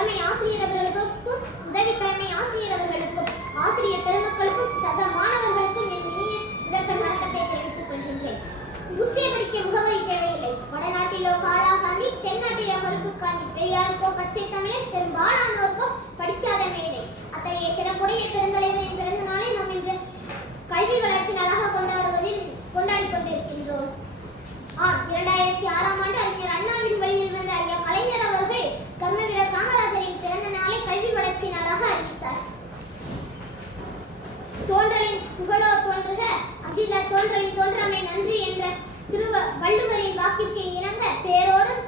தலைமை ஆசிரியர் அவர்களுக்கும் உதவி தலைமை ஆசிரியர் அவர்களுக்கும் ஆசிரியர் பெருமக்களுக்கும் சக மாணவர்களுக்கும் என் இனிய முதற்கண் வணக்கத்தை தெரிவித்துக் கொள்கின்றேன். முக்கிய படிக்க முகவரி தேவையில்லை. வடநாட்டிலோ காளாகாந்தி, தென்னாட்டிலோ கருப்புக்காந்தி, பெரியாருக்கோ பச்சை தமிழர், பெரும்பாலானோருக்கோ படிக்காத மேடை. அத்தகைய சிறப்புடைய பெருந்தலைவரின் பிறந்த நாளை நாம் இன்று கல்வி வளர்ச்சி நாளாக கொண்டாடி கொண்டிருக்கின்றோம். 2006ஆம் ஆண்டு அறிஞர் அண்ணாவின் வழியில் வந்த ஐயா கலைஞர் அவர்கள் கர்மவீரர் காமராஜரின் பிறந்த நாளை கல்வி வளர்ச்சி நாளாக அறிவித்தார். தோன்றலின் புகழோ தோன்றுக, அகில தோன்றலின் தோன்றாமை நன்றி என்ற வள்ளுவரின் வாக்கிற்கு இணங்க பேரோடும்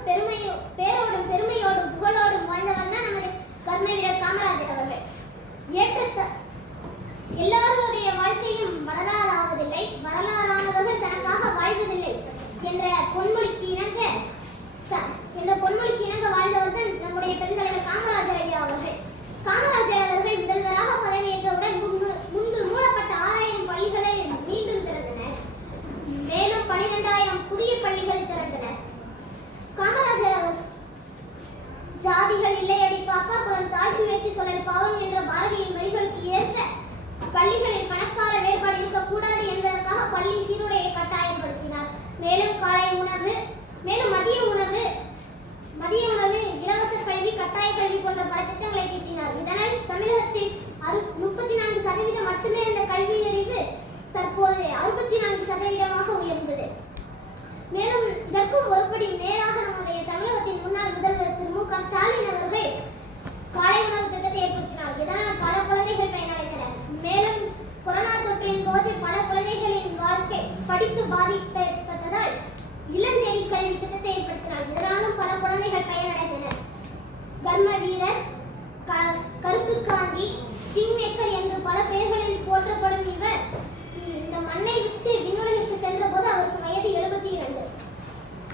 பெருமையோடும் புகழோடும் வாழ்ந்தவர் தான் நமது கர்மவீரர் காமராஜர் அவர்கள். எல்லாருடைய வாழ்க்கையும் வரலாறாவதில்லை, வரலாறானவர்கள் தனக்காக வாழ்வதில்லை என்ற பொன்மொழிக்கு இணங்க வாழ்ந்தவர்கள் நம்முடைய பெருந்தலைவர் காமராஜர் ஐயா அவர்கள். காமராஜர் அவர்கள் முதல்வராக பதவியேற்றவுடன் முன்பு மூடப்பட்ட 6000 பள்ளிகளை மீண்டும் திறந்தனர். மேலும் 12,000 புதிய பள்ளிகள் திறந்தனர். காமராஜர் அவர் ஜாதிகள் இல்லையடி பாப்பா குலம் தாழ்ச்சி உயர்த்தி சொல்லல் பாவம் என்ற பாரதியின் வரிகளுக்கு ஏற்ப பள்ளிகளில் பணக்கார வேறுபாடு இருக்கக்கூடாது என்பதற்காக பள்ளி சீருடையை கட்டாயப்படுத்தினார். மேலும் மதிய உணவு, இலவச கல்வி, கட்டாய கல்வி போன்ற பல திட்டங்களை தீட்டினார். இதனால் தமிழகத்தில் 34% மட்டுமே இருந்த கல்வியறிவு தற்போது 64% உயர்ந்தது. மேலும் இதற்கும் ஒருபடி மேலாக நம்முடைய தமிழகத்தின் முன்னாள் முதல்வர் திரு மு க ஸ்டாலின் அவர்கள் காலை உணவு திட்டத்தை ஏற்படுத்தினார். இதனால் பல குழந்தைகள் பயனடைந்தனர். மேலும் கொரோனா தொற்றின் போது பல குழந்தைகளின் படிப்பு பாதிக்கப்பட்டதால் இளந்தேடி கல்வி திட்டத்தை ஏற்படுத்தினார். இதனாலும் பல குழந்தைகள் பயனடைந்தனர். கர்மவீரர், கருப்புக்காந்தி, கிங் மேக்கர் என்று பல பெயர்களில் போற்றப்படும் இவர் இந்த மண்ணை விட்டு விண்ணுலகிற்கு சென்ற போது அவருக்கு வயது 72.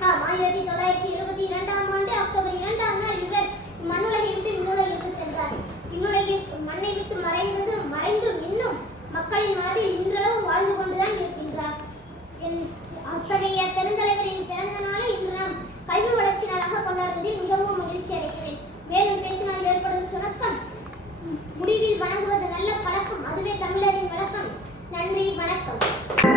1972ஆம் ஆண்டு அக்டோபர் 2ஆம் நாள் இவர் மண்ணுலகை விட்டு விண்ணுலகிற்கு சென்றார். மண்ணை விட்டு மறைந்தும் இன்னும் மக்களின் மனதில் இன்றளவு வாழ்ந்து கொண்டுதான் இருக்கின்றார். அத்தகைய பெருந்தலைவரின் பிறந்த நாளை இன்று நாம் கல்வி வளர்ச்சி நாளாக கொண்டாடுவதில் மிகவும் மகிழ்ச்சி அடைகிறேன். மேலும் பேசினால் ஏற்படும் சுணக்கம், முடிவில் வணங்குவது நல்ல பழக்கம், அதுவே தமிழரின் வழக்கம். நன்றி, வணக்கம்.